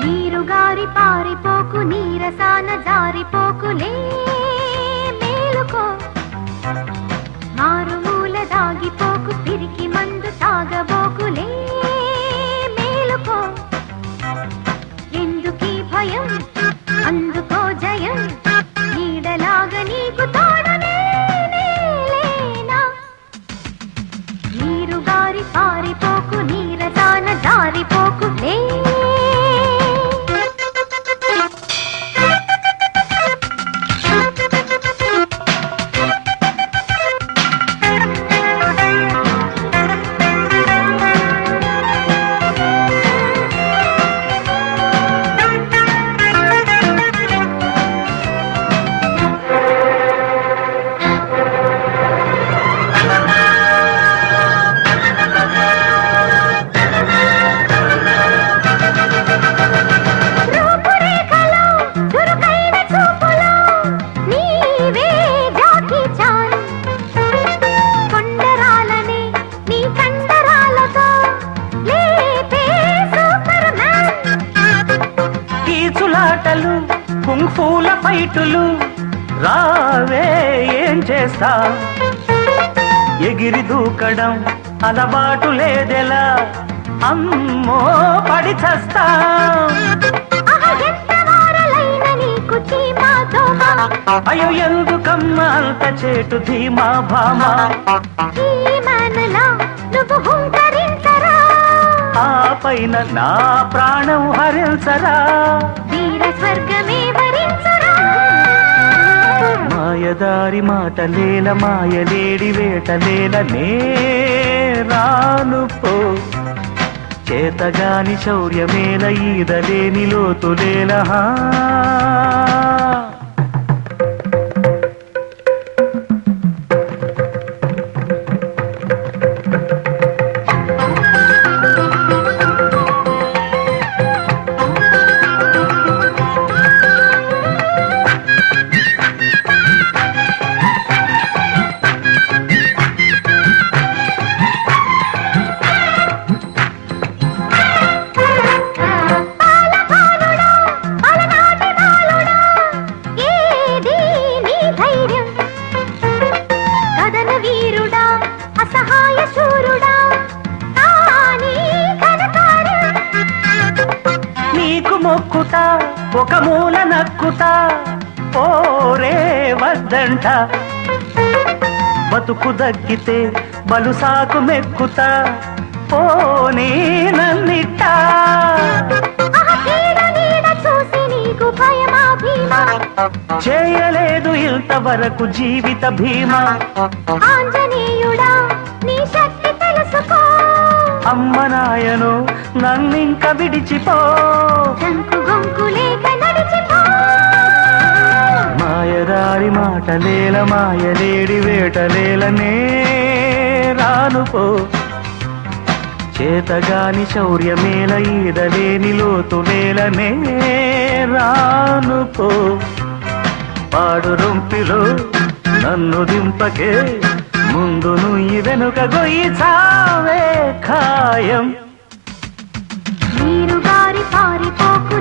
నీరు గారి పారిపోకు నీరసాన జారిపోకులే మేలుకో మారుమూల దాగిపోకు పిరికి మందు తాగబోకులే మేలుకో ఎందుకీ భయం అందుకో జయం నీడలాగా నీకు తోడనేనా నీరు గారి పారిపోకు నీరసాన జారిపోకులే కుంఫూల ఫైటులు రావే ఏం చేస్తా ఎగిరి దూకడం అలవాటు లేదెలా అమ్మో పడి చస్తా అయ్యో ఎందుకమ్మ అంత చేటు ధీమా భామా ఆ పైన నా ప్రాణం హరించరా మాయదారి మాటలేల మాయలేడి వేటలేల నే రాను పో చేతగాని శౌర్యమేల ఈదలేని లోతులేల మొక్కుతా ఒక మూల నక్కుతా పోరే వద్దంట బతుకు దగ్గితే బలు సాకు మెక్కుతా పోనీ నన్నిట్టా చేయలేదు ఇంతవరకు జీవిత భీమా అమ్మ నాయను నన్నింక విడిచిపో మాయదారి మాటలేల మాయలేడి వేటలేలనే రానుపో చేతగాని శౌర్యమేల ఈదలేని లోతులేలనే రానుపో పాడు రొంపిలో నన్ను దింపకే ముందు నుయ్యి వెనుక గొయ్యి చావే ఖాయం నీరు గారి పారిపోకు